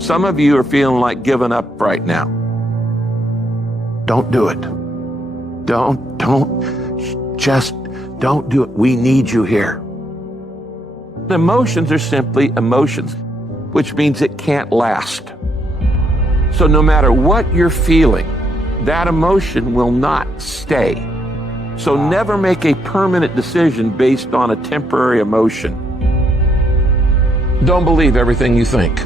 Some of you are feeling like giving up right now. Don't do it. Just don't do it. We need you here. Emotions are simply emotions, which means it can't last. So no matter what you're feeling, that emotion will not stay. So never make a permanent decision based on a temporary emotion. Don't believe everything you think.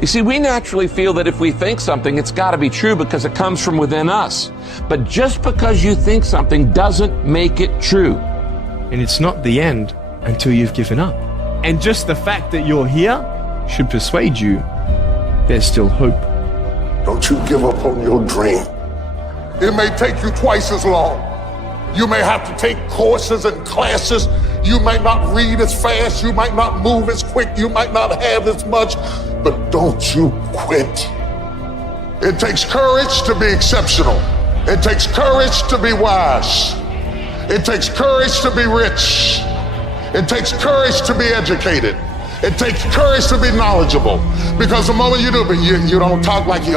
You see, we naturally feel that if we think something, it's got to be true because it comes from within us. But just because you think something doesn't make it true. And it's not the end until you've given up. And just the fact that you're here should persuade you there's still hope. Don't you give up on your dream. It may take you twice as long. You may have to take courses and classes. You might not read as fast. You might not move as quick. You might not have as much. But don't you quit. It takes courage to be exceptional. It takes courage to be wise. It takes courage to be rich. It takes courage to be educated. It takes courage to be knowledgeable. Because the moment you do, but you don't talk like you,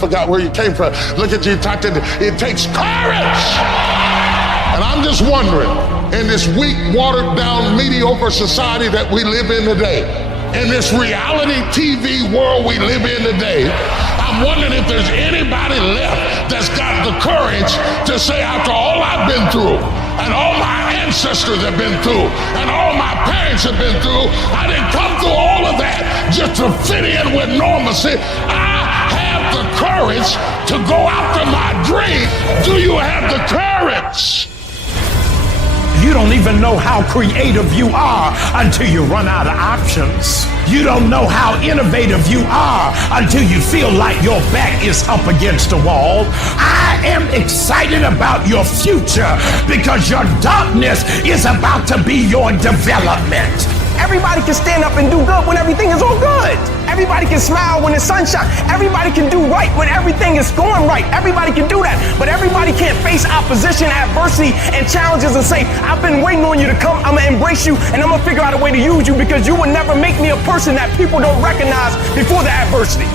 forgot where you came from. Look at you, it takes courage. And I'm just wondering, in this weak, watered down, mediocre society that we live in today, in this reality TV world we live in today, I'm wondering if there's anybody left that's got the courage to say, after all I've been through, and all my ancestors have been through, and all my parents have been through, I didn't come through all of that just to fit in with normalcy. I have the courage to go after my dream. Do you have the courage? You don't even know how creative you are until you run out of options. You don't know how innovative you are until you feel like your back is up against the wall. I am excited about your future because your darkness is about to be your development. Everybody can stand up and do good when everything is all good. Everybody can smile when the sun shines. Everybody can do right when everything is going right. Everybody can do that. But everybody can't face opposition, adversity, and challenges and say, I've been waiting on you to come. I'm going to embrace you and I'm going to figure out a way to use you because you will never make me a person that people don't recognize before the adversity.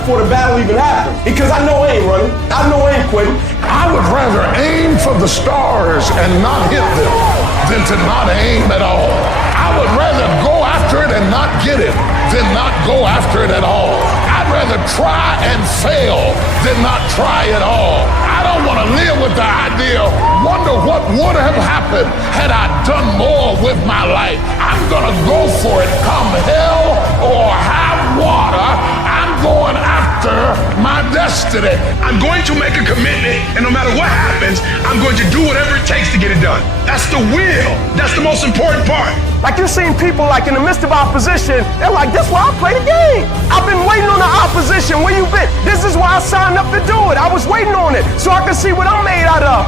Before the battle even happened, because I know I ain't running, I know I ain't quitting. I would rather aim for the stars and not hit them than to not aim at all. I would rather go after it and not get it than not go after it at all. I'd rather try and fail than not try at all. I don't want to live with the idea, wonder what would have happened had I done more with my life. I'm gonna go for it, come hell or high water. Going after my destiny. I'm going to make a commitment, and no matter what happens, I'm going to do whatever it takes to get it done. That's the will. That's the most important part. Like you're seeing people like in the midst of opposition, they're like, this is why I play the game. I've been waiting on the opposition. Where you been? This is why I signed up to do it. I was waiting on it so I could see what I'm made out of.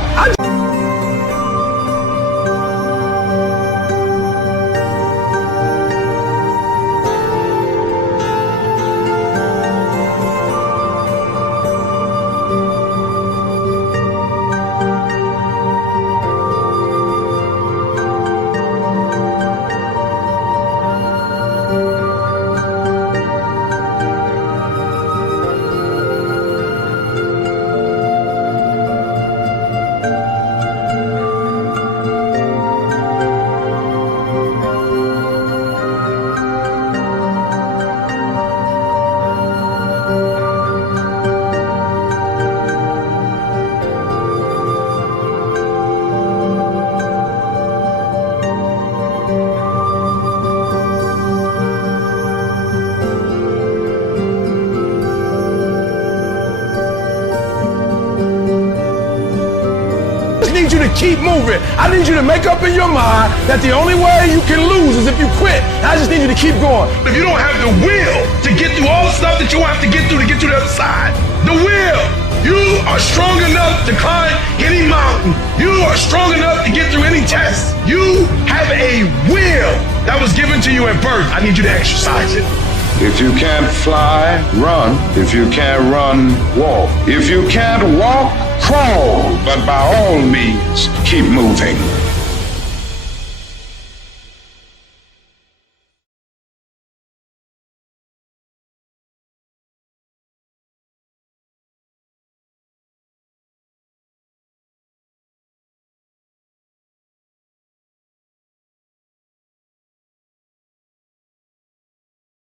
keep moving. I need you to make up in your mind that the only way you can lose is if you quit. I just need you to keep going. If you don't have the will to get through all the stuff that you have to get through to get to the other side, the will, you are strong enough to climb any mountain. You are strong enough to get through any test. You have a will that was given to you at birth. I need you to exercise it. If you can't fly, run. If you can't run, walk. If you can't walk, crawl. But by all means, keep moving.